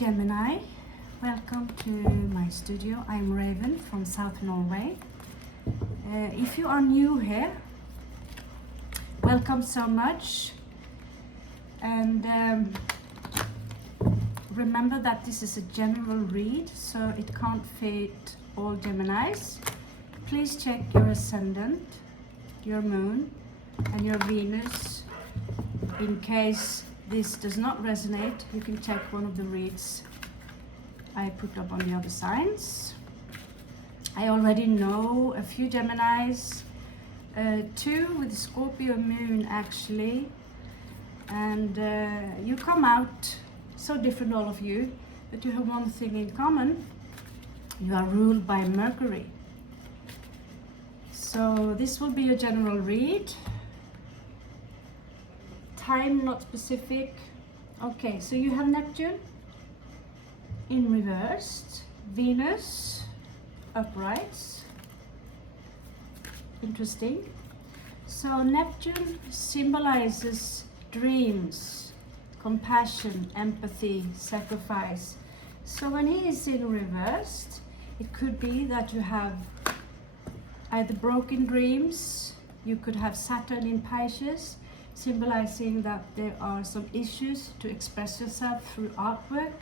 Gemini, welcome to my studio. I'm Raven from South Norway. If you are new here, welcome so much. And remember that this is a general read, so it can't fit all Geminis. Please check your ascendant, your moon, and your Venus. In case this does not resonate, you can check one of the reads I put up on the other signs. I already know a few Geminis, two with Scorpio moon actually, and you come out so different, all of you, but you have one thing in common: you are ruled by Mercury. So this will be a general read. Time not specific. Okay, so you have Neptune in reversed, Venus uprights. Interesting. So Neptune symbolizes dreams, compassion, empathy, sacrifice. So when he is in reversed, it could be that you have either broken dreams, you could have Saturn in Pisces, symbolizing that there are some issues to express yourself through artwork.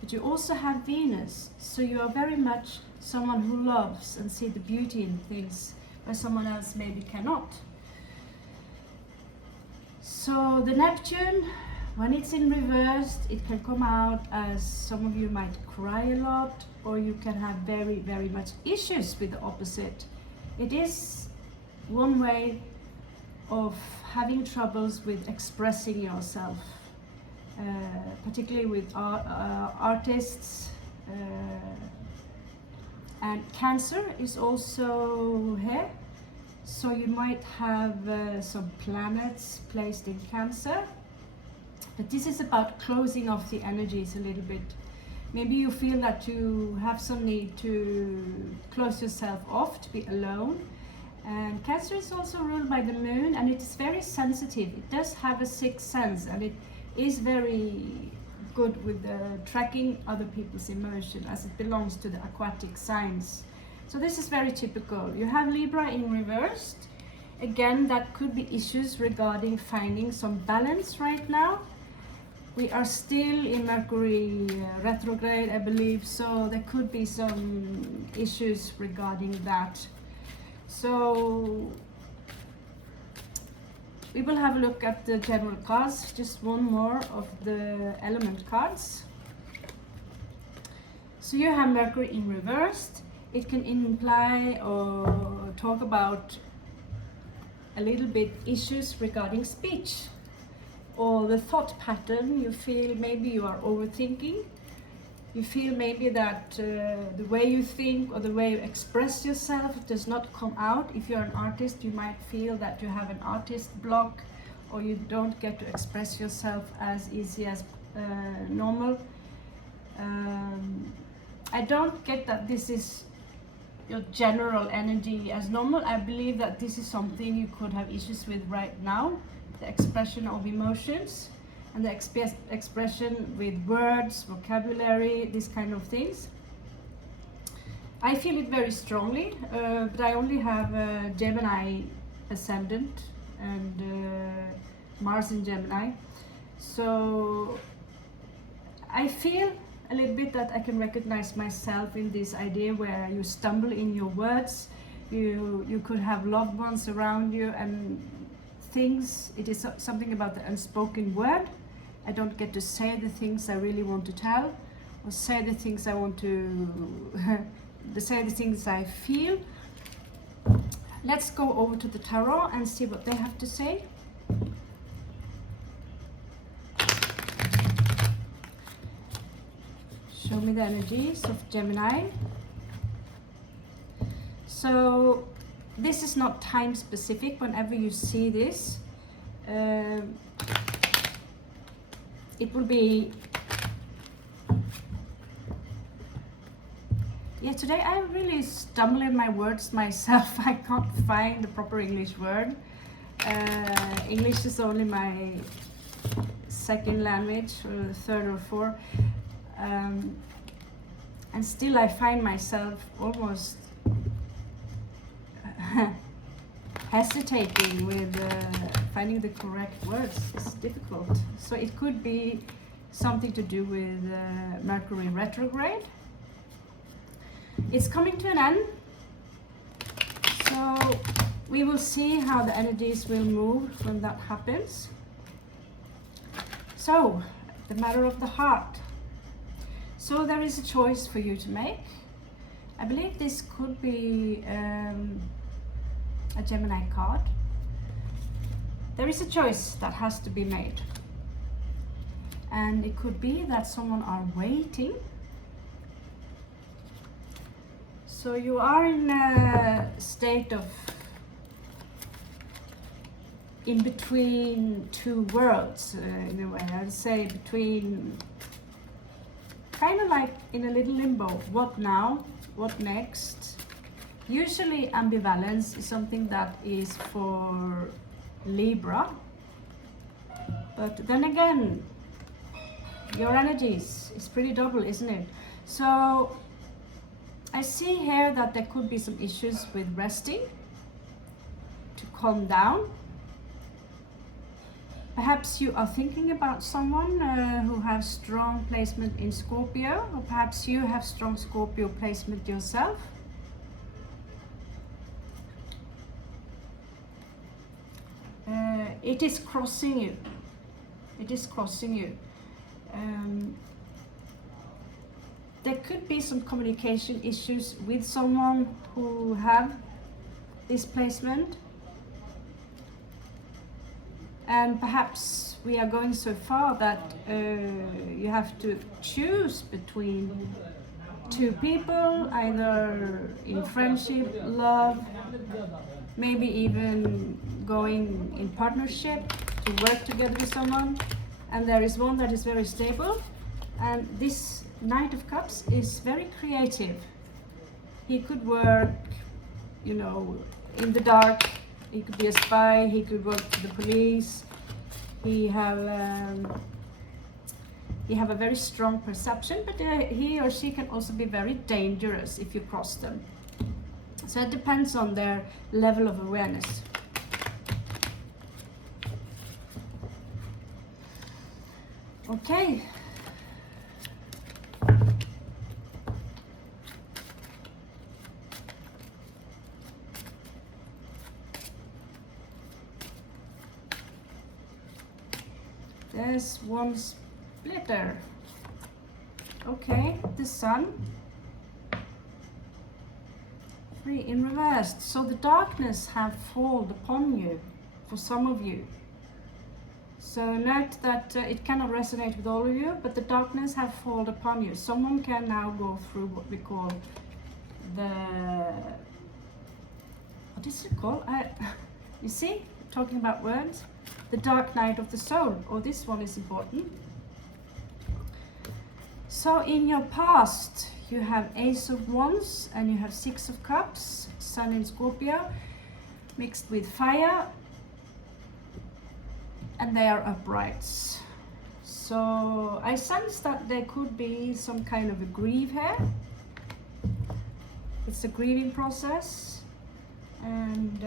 But you also have Venus, so you are very much someone who loves and sees the beauty in things where someone else maybe cannot. So the Neptune, when it's in reversed, it can come out as some of you might cry a lot, or you can have very, very much issues with the opposite. It is one way of having troubles with expressing yourself, particularly with artists. And Cancer is also here, so you might have some planets placed in Cancer, but this is about closing off the energies a little bit. Maybe you feel that you have some need to close yourself off, to be alone. And Cancer is also ruled by the moon, and it is very sensitive. It does have a sixth sense, and it is very good with tracking other people's emotion, as it belongs to the aquatic signs. So this is very typical. You have Libra in reversed. Again, that could be issues regarding finding some balance right now. We are still in Mercury retrograde, I believe, so there could be some issues regarding that. So we will have a look at the general cards, just one more of the element cards. So you have Mercury in reversed. It can imply or talk about a little bit issues regarding speech, or the thought pattern. You feel maybe you are overthinking. You feel maybe that the way you think or the way you express yourself does not come out. If you're an artist, you might feel that you have an artist block, or you don't get to express yourself as easy as normal. I don't get that this is your general energy as normal. I believe that this is something you could have issues with right now, the expression of emotions and the expression with words, vocabulary, these kind of things. I feel it very strongly, but I only have Gemini ascendant and Mars in Gemini. So I feel a little bit that I can recognize myself in this idea where you stumble in your words. You could have loved ones around you and things. It is something about the unspoken word. I don't get to say the things I really want to tell, or say the things I want to say the things I feel. Let's go over to the tarot and see what they have to say. Show me the energies of Gemini. So this is not time specific. Whenever you see this, it will be, yeah, today I really stumble in my words myself. I can't find the proper English word. English is only my second language, or third or fourth. and still I find myself almost hesitating with finding the correct words. It's difficult. So it could be something to do with Mercury retrograde. It's coming to an end, so we will see how the energies will move when that happens. So, the matter of the heart. So there is a choice for you to make. I believe this could be a Gemini card. There is a choice that has to be made. And it could be that someone are waiting. So you are in a state of in between two worlds, in a way. I'd say between, kind of like in a little limbo. What now? What next? Usually ambivalence is something that is for Libra. But then again, your energies is pretty double, isn't it? So I see here that there could be some issues with resting, to calm down. Perhaps you are thinking about someone who has strong placement in Scorpio, or perhaps you have strong Scorpio placement yourself. It is crossing you. It is crossing you. There could be some communication issues with someone who have this placement. And perhaps we are going so far that you have to choose between two people, either in friendship, love, maybe even going in partnership to work together with someone. And there is one that is very stable, and this Knight of Cups is very creative. He could work, you know, in the dark. He could be a spy. He could work for the police. He have a very strong perception, but he or she can also be very dangerous if you cross them. So it depends on their level of awareness. Okay. There's one splitter. Okay, the Sun. Three in reversed. So the darkness have fallen upon you, for some of you. So note that it cannot resonate with all of you, but the darkness have fallen upon you. Someone can now go through what we call the, what is it called? You see, talking about words. The dark night of the soul, or this one is important. So in your past, you have Ace of Wands and you have Six of Cups, Sun in Scorpio, mixed with fire, and they are uprights. So I sense that there could be some kind of a grief here. It's a grieving process, and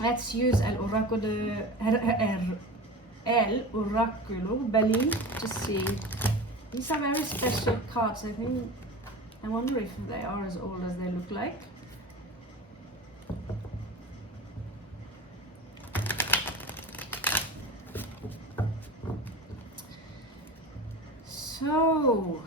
let's use El Oraculo Berlin to see. These are very special cards. I wonder if they are as old as they look like. So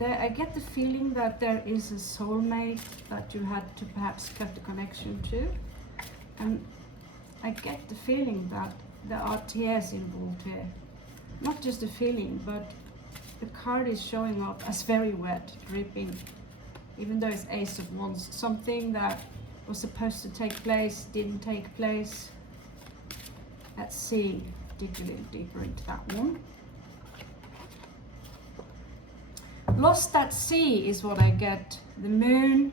I get the feeling that there is a soulmate that you had to perhaps cut the connection to, and I get the feeling that there are tears involved here. Not just a feeling, but the card is showing up as very wet, dripping, even though it's Ace of Wands. Something that was supposed to take place didn't take place. Let's see, dig a little deeper into that one. Lost at sea is what I get. The moon,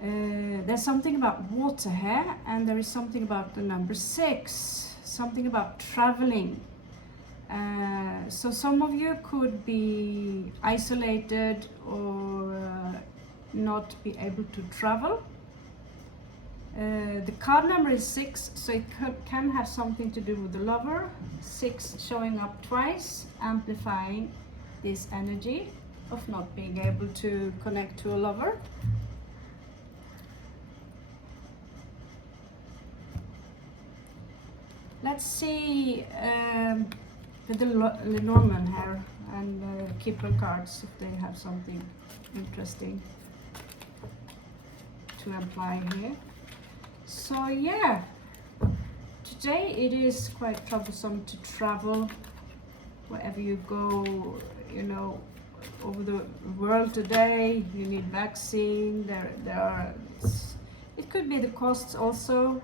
There's something about water here, and there is something about the number 6, something about traveling. So some of you could be isolated or not be able to travel. The card number is 6, so it can have something to do with the lover. 6 showing up twice, amplifying this energy of not being able to connect to a lover. Let's see with the Lenormand here and Kipper cards if they have something interesting to apply here. So yeah, today it is quite troublesome to travel wherever you go, you know, over the world today. You need vaccine, there are, it could be the costs also,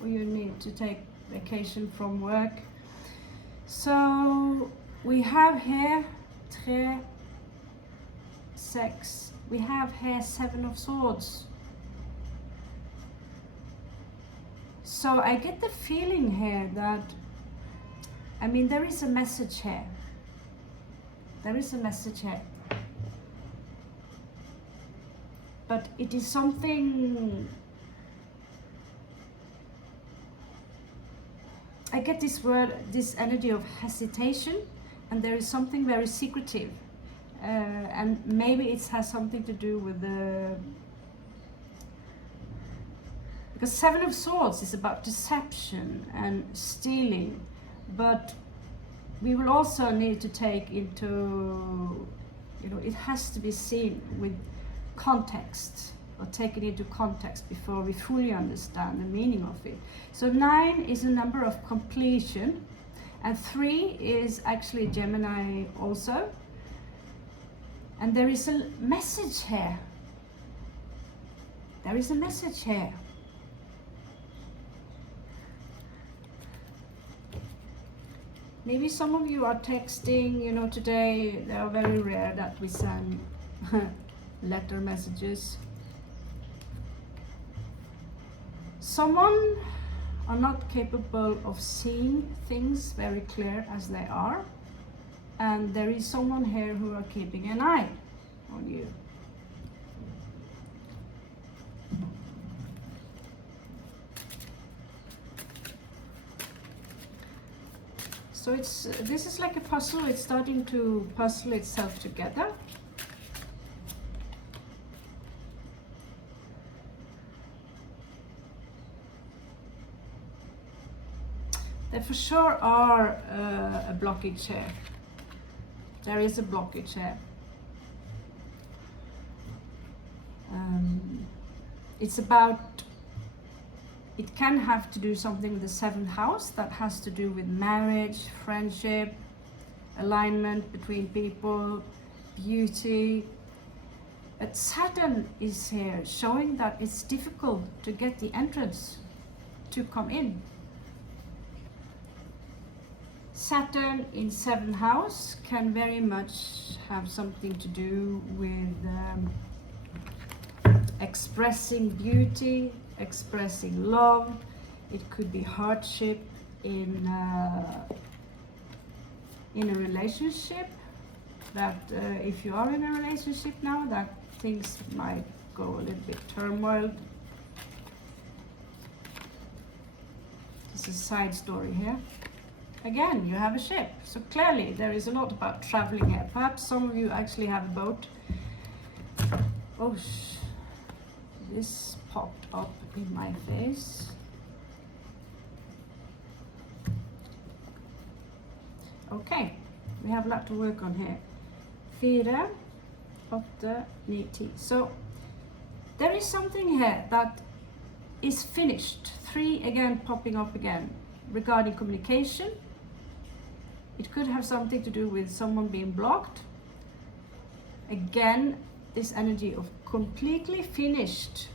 or you need to take vacation from work. So we have here 3, 6, we have here 7 of Swords. So I get the feeling here that, I mean, there is a message here. There is a message here. But it is something, I get this word, this energy of hesitation, and there is something very secretive. And maybe it has something to do with the, because 7 of Swords is about deception and stealing, but we will also need to take into, you know, it has to be seen with context, or taken into context before we fully understand the meaning of it. So 9 is a number of completion, and 3 is actually Gemini also. And there is a message here. There is a message here. Maybe some of you are texting, you know, today they are very rare that we send letter messages. Someone are not capable of seeing things very clear as they are, and there is someone here who are keeping an eye on you. So it's, this is like a puzzle, it's starting to puzzle itself together. There for sure are a blockage here. There is a blockage here. It's about, it can have to do something with the 7th house that has to do with marriage, friendship, alignment between people, beauty. But Saturn is here showing that it's difficult to get the entrance to come in. Saturn in 7th house can very much have something to do with expressing beauty, expressing love. It could be hardship in a relationship, that if you are in a relationship now, that things might go a little bit turmoil. This is a side story here. Again, you have a ship, so clearly there is a lot about traveling here. Perhaps some of you actually have a boat. Oh, this popped up in my face. Okay, we have a lot to work on here. 4, 8, 9, 10. So there is something here that is finished. 3 again popping up again regarding communication. It could have something to do with someone being blocked. Again, this energy of completely finished,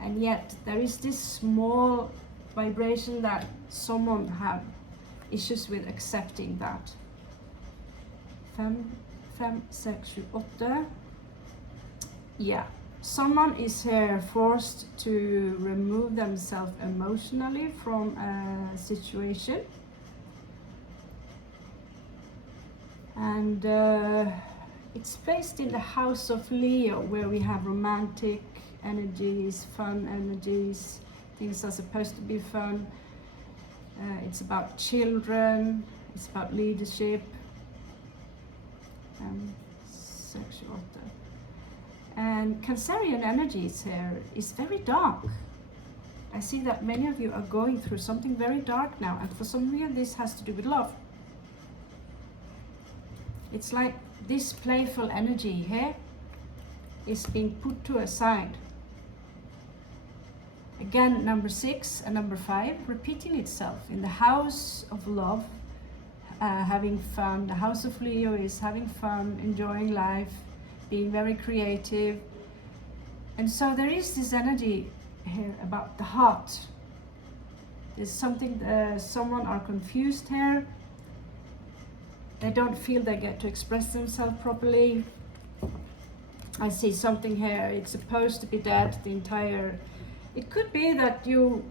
and yet there is this small vibration that someone have issues with accepting that. 5, 6, 7, 8. Yeah, Someone is here forced to remove themselves emotionally from a situation. And it's placed in the house of Leo, where we have romantic energies, fun energies, things are supposed to be fun. It's about children, it's about leadership, sexual. And Cancerian energies here is very dark. I see that many of you are going through something very dark now, and for some reason this has to do with love. It's like this playful energy here is being put to a side. Again, number 6 and number 5 repeating itself. In the house of love, having fun. The house of Leo is having fun, enjoying life, being very creative. And so there is this energy here about the heart. There's something, someone are confused here. They don't feel they get to express themselves properly. I see something here, it's supposed to be dead, the entire... It could be that you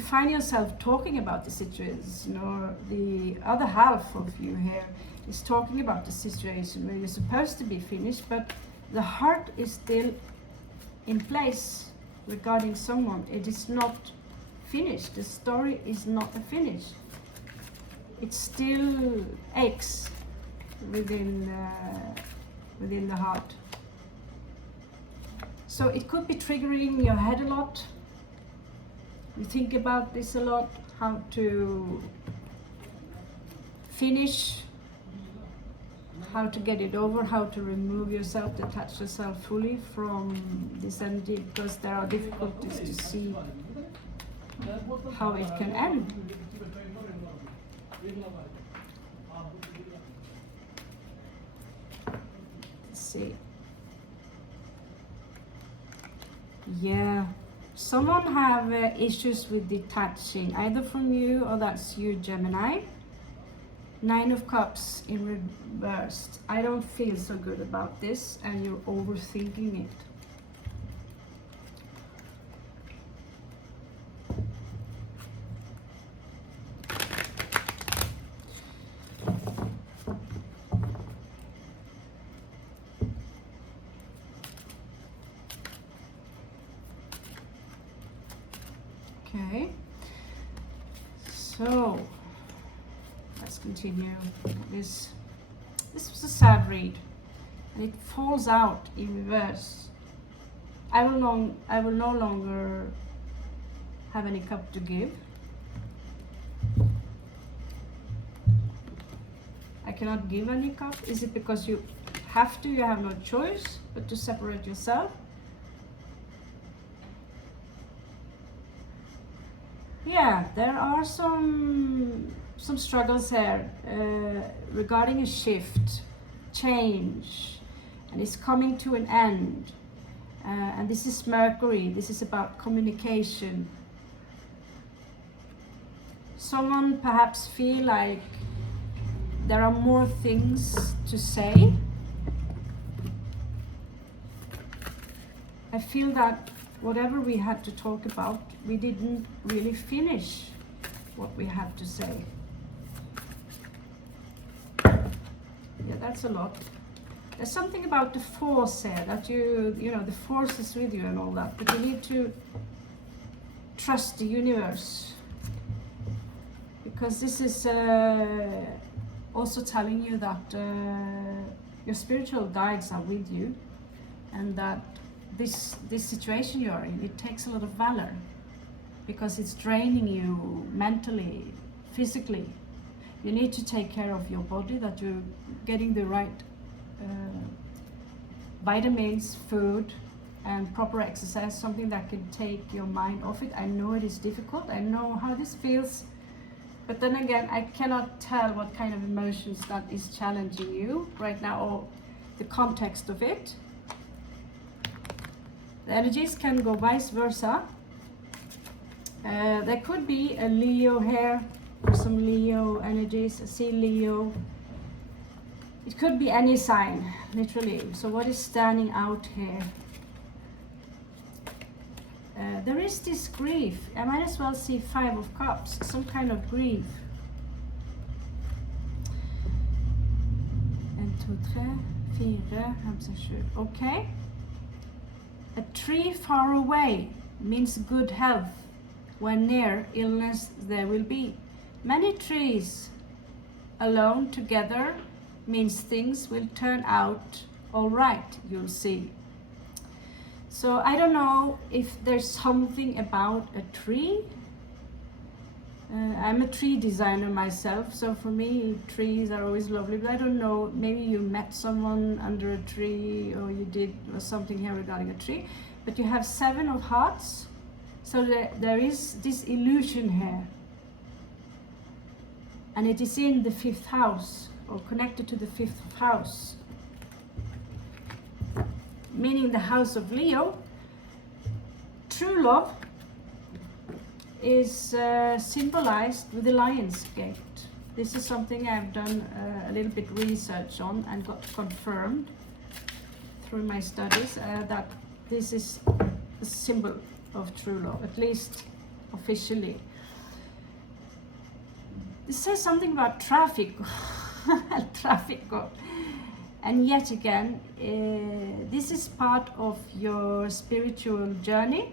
find yourself talking about the situation, or the other half of you here is talking about the situation where you're supposed to be finished, but the heart is still in place regarding someone. It is not finished. The story is not a finish. It still aches within the heart. So it could be triggering your head a lot. You think about this a lot, how to finish, how to get it over, how to remove yourself, detach yourself fully from this energy, because there are difficulties to see how it can end. Let's see. Yeah, someone have issues with detaching, either from you or that's you, Gemini. 9 of Cups in reversed. I don't feel so good about this, and you're overthinking it. Okay, so let's continue. This was a sad read, and it falls out in reverse. I will no longer have any cup to give. I cannot give any cup. Is it because you have to? You have no choice but to separate yourself? Yeah, there are some struggles here regarding a shift, change, and it's coming to an end. And this is Mercury. This is about communication. Someone perhaps feel like there are more things to say. I feel that whatever we had to talk about, we didn't really finish what we had to say. Yeah, that's a lot. There's something about the force here, that you know, the force is with you and all that, but you need to trust the universe. Because this is also telling you that your spiritual guides are with you, and that this situation you're in, it takes a lot of valor, because it's draining you mentally, physically. You need to take care of your body, that you're getting the right vitamins, food, and proper exercise, something that can take your mind off it. I know it is difficult, I know how this feels, but then again, I cannot tell what kind of emotions that is challenging you right now, or the context of it. The energies can go vice versa. There could be a Leo here, or some Leo energies. I see Leo. It could be any sign, literally. So what is standing out here? There is this grief. I might as well see 5 of Cups, some kind of grief. 1, 2, 3, 4, 5, 6, 7. Okay. A tree far away means good health. When near, illness there will be. Many trees alone together means things will turn out all right, you'll see. So I don't know if there's something about a tree. I'm a tree designer myself, so for me trees are always lovely, but I don't know, maybe you met someone under a tree, or you did something here regarding a tree. But you have 7 of Hearts, so there is this illusion here. And it is in the 5th house, or connected to the 5th house. Meaning the house of Leo. True love is symbolized with the Lion's Gate. This is something I've done a little bit research on and got confirmed through my studies that this is a symbol of true love, at least officially. This says something about traffic, traffic god. And yet again, this is part of your spiritual journey.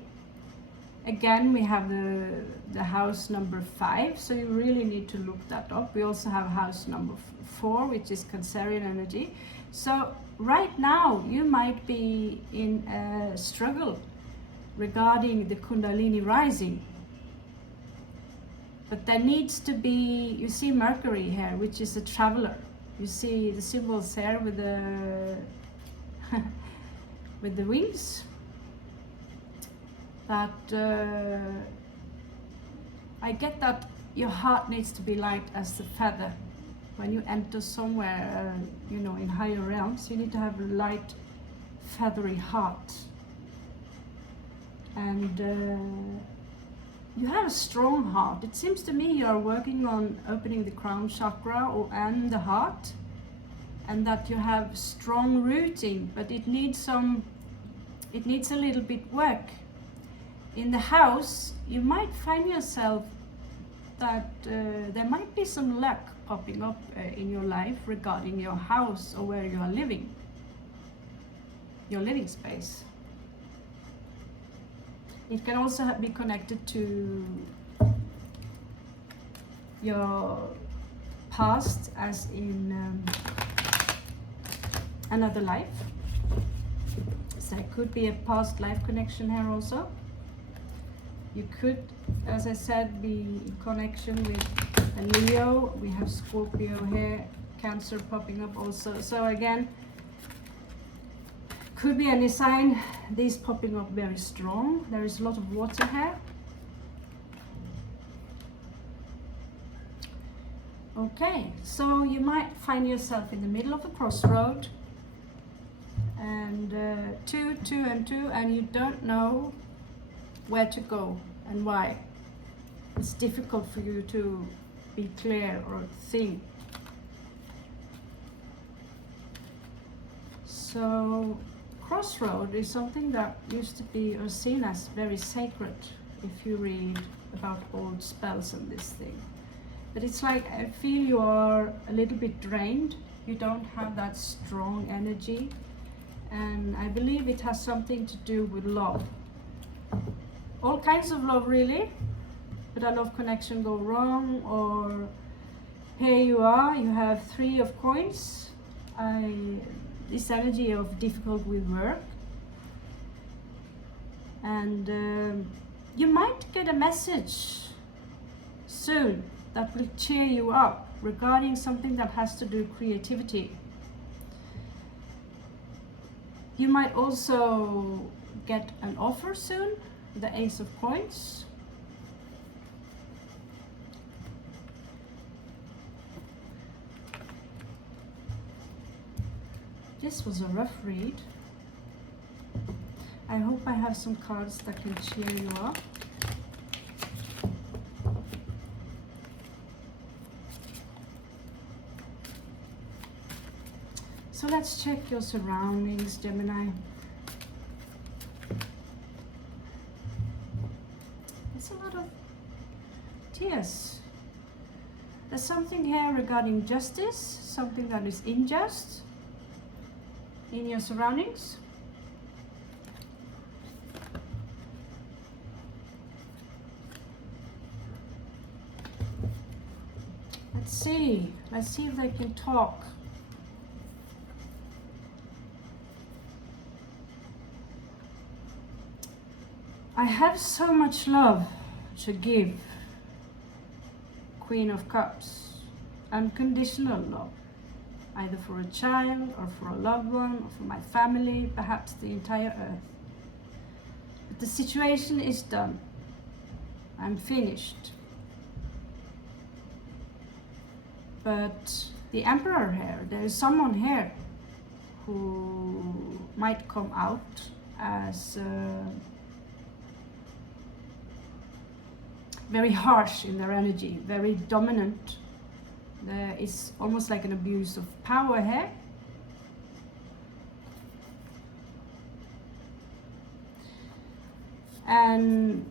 Again, we have the house number 5, so you really need to look that up. We also have house number 4, which is Cancerian energy. So right now, you might be in a struggle regarding the Kundalini rising. But there needs to be, you see Mercury here, which is a traveler. You see the symbols here with the with the wings. That I get that your heart needs to be light as the feather. When you enter somewhere, you know, in higher realms, you need to have a light, feathery heart. And you have a strong heart. It seems to me you are working on opening the crown chakra and the heart, and that you have strong rooting, but it needs a little bit work. In the house, you might find yourself that there might be some luck popping up in your life regarding your house or where you are living, your living space. It can also be connected to your past, as in another life. So it could be a past life connection here also. You could, as I said, be in connection with a Leo. We have Scorpio here, Cancer popping up also. So again, could be any sign. These popping up very strong. There is a lot of water here. Okay, so you might find yourself in the middle of a crossroad, and 2, 2, and 2, and you don't know where to go and why. It's difficult for you to be clear or think. So crossroad is something that used to be or seen as very sacred if you read about old spells and this thing. But it's like, I feel you are a little bit drained. You don't have that strong energy. And I believe it has something to do with love. All kinds of love, really. But a love connection go wrong, or here you are, you have 3 of coins. This energy of difficult with work. And you might get a message soon that will cheer you up regarding something that has to do with creativity. You might also get an offer soon, the Ace of Coins. This was a rough read. I hope I have some cards that can cheer you up. So let's check your surroundings, Gemini. It's a lot of tears. There's something here regarding justice, something that is unjust in your surroundings. Let's see if they can talk. I have so much love to give. Queen of Cups. Unconditional love. Either for a child or for a loved one or for my family, perhaps the entire earth. But the situation is done. I'm finished. But the Emperor here, there is someone here who might come out as very harsh in their energy, very dominant. There is almost like an abuse of power here. And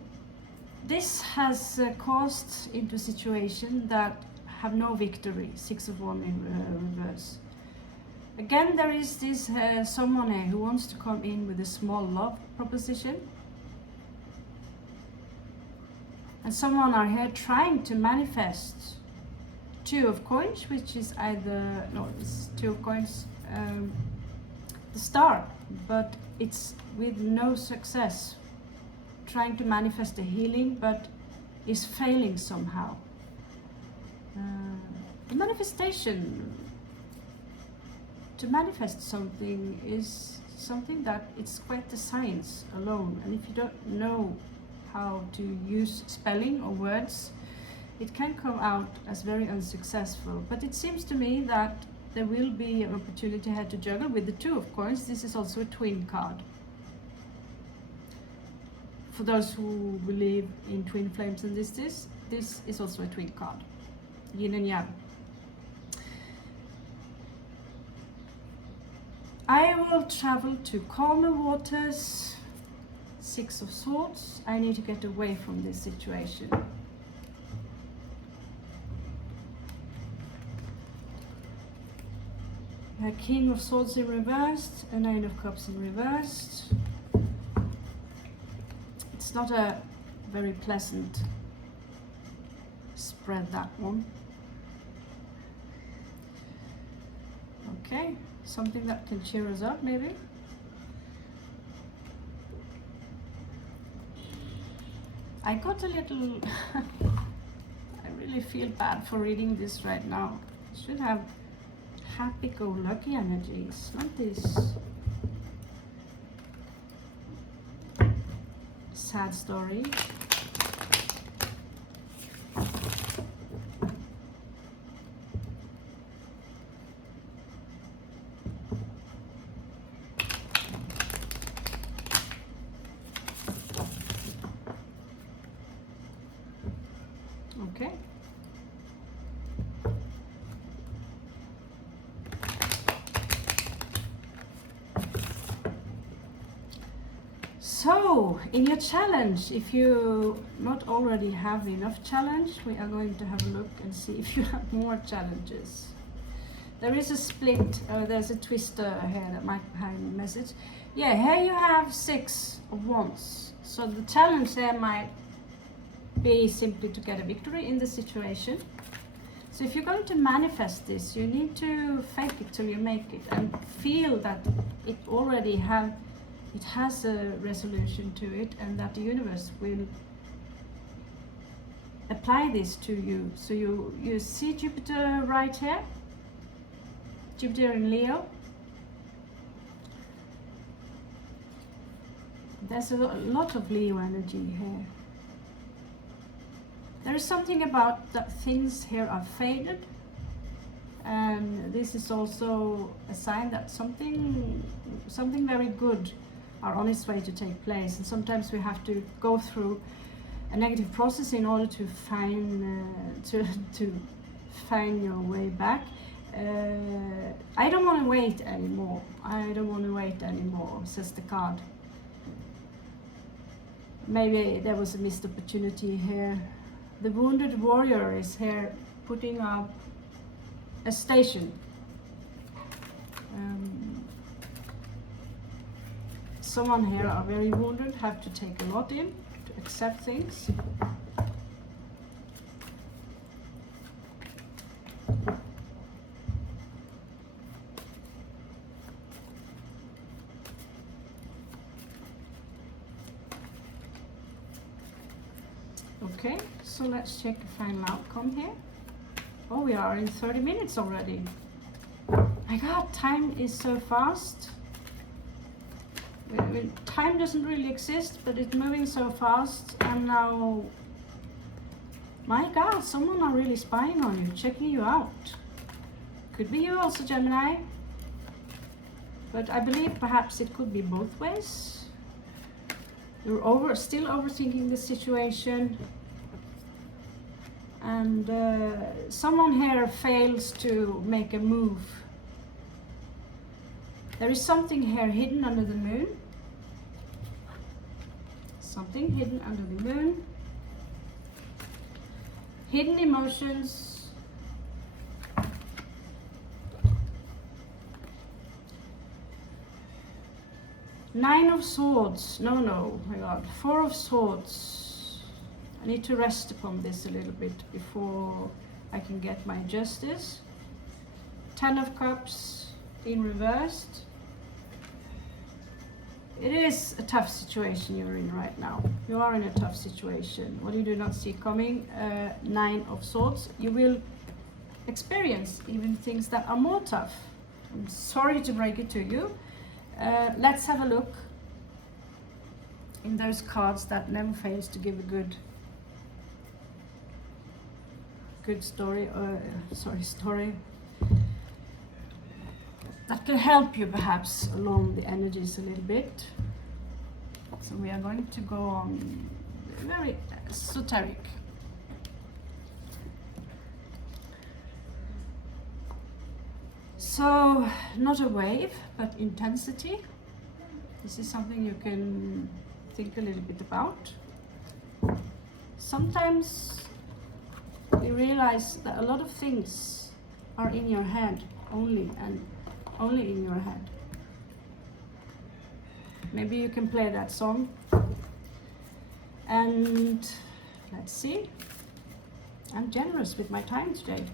this has caused into a situation that have no victory. 6 of Wands in reverse. Again, there is this someone here who wants to come in with a small love proposition. And someone are here trying to manifest 2 of Coins, which is either, no, it's 2 of Coins, the Star, but it's with no success. Trying to manifest a healing, but is failing somehow. The manifestation, to manifest something is something that it's quite the science alone, and if you don't know how to use spelling or words, it can come out as very unsuccessful. But it seems to me that there will be an opportunity here to juggle with the 2 of Coins. This is also a twin card. For those who believe in twin flames and this is also a twin card. Yin and Yang. I will travel to calmer waters. 6 of Swords. I need to get away from this situation. A King of Swords in reversed, a 9 of Cups in reversed. It's not a very pleasant spread, that one. Okay, something that can cheer us up maybe. I got a little I really feel bad for reading this right now. I should have happy-go-lucky energies, not this sad story. Okay. So, in your challenge, if you not already have enough challenge, we are going to have a look and see if you have more challenges. There is a split, there's a twister here that might have a message. Yeah, here you have 6 of Wands. So the challenge there might be simply to get a victory in the situation. So if you're going to manifest this, you need to fake it till you make it and feel that it already has a resolution to it, and that the universe will apply this to you. So you see Jupiter right here, Jupiter in Leo. There's a lot of Leo energy here. There is something about that things here are faded, and this is also a sign that something very good are on its way to take place. And sometimes we have to go through a negative process in order to find your way back. I don't want to wait anymore. I don't want to wait anymore, says the card. Maybe there was a missed opportunity here. The wounded warrior is here putting up a station. Someone here are very wounded, have to take a lot in to accept things. Okay, so let's check the final outcome here. Oh, we are in 30 minutes already. My God, time is so fast. Time doesn't really exist, but it's moving so fast. And now, my God, someone are really spying on you, checking you out. Could be you also, Gemini. But I believe perhaps it could be both ways. You're still overthinking the situation. And someone here fails to make a move. There is something here hidden under the moon. Something hidden under the moon. Hidden emotions. Nine of Swords. No, my God. Four of Swords. I need to rest upon this a little bit before I can get my justice. 10 of Cups in reversed. It is a tough situation you're in right now. You are in a tough situation. What you do not see coming, 9 of Swords. You will experience even things that are more tough. I'm sorry to break it to you. Let's have a look in those cards that never fails to give a good story, story that can help you perhaps along the energies a little bit. So we are going to go on very esoteric. So, not a wave, but intensity. This is something you can think a little bit about. Sometimes you realize that a lot of things are in your head only, and only in your head. Maybe you can play that song. And let's see. I'm generous with my time today.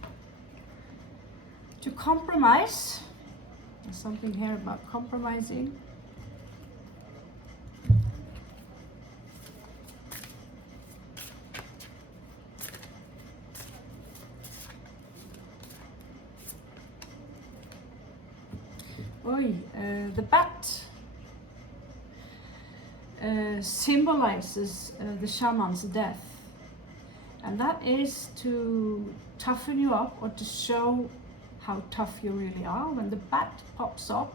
To compromise. There's something here about compromising. The bat symbolizes the shaman's death, and that is to toughen you up or to show how tough you really are. When the bat pops up,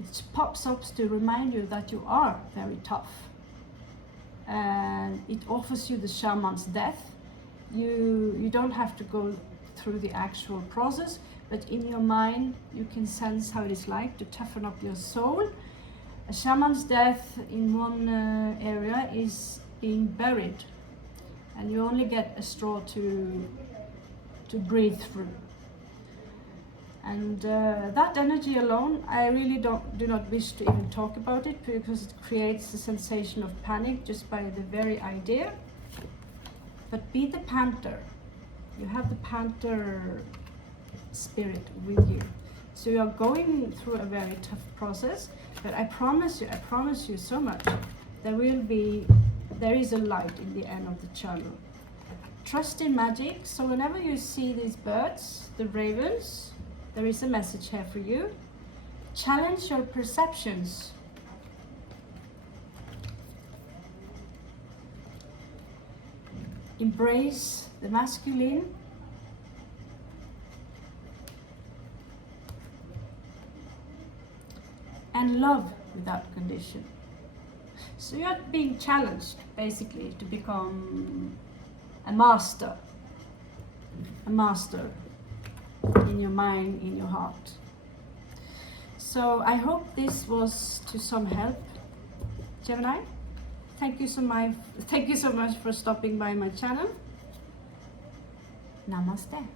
it pops up to remind you that you are very tough, and it offers you the shaman's death. You don't have to go through the actual process, but in your mind you can sense how it is like to toughen up your soul. A shaman's death in one area is being buried, and you only get a straw to breathe through. And that energy alone, I really do not wish to even talk about it, because it creates a sensation of panic just by the very idea. But be the panther. You have the panther spirit with you. So you are going through a very tough process, but I promise you so much, there is a light in the end of the tunnel. Trust in magic. So whenever you see these birds, the ravens, there is a message here for you. Challenge your perceptions. Embrace the masculine. And love without condition. So you're being challenged basically to become a master in your mind, in your heart. So I hope this was to some help, Gemini. Thank you so much for stopping by my channel. Namaste.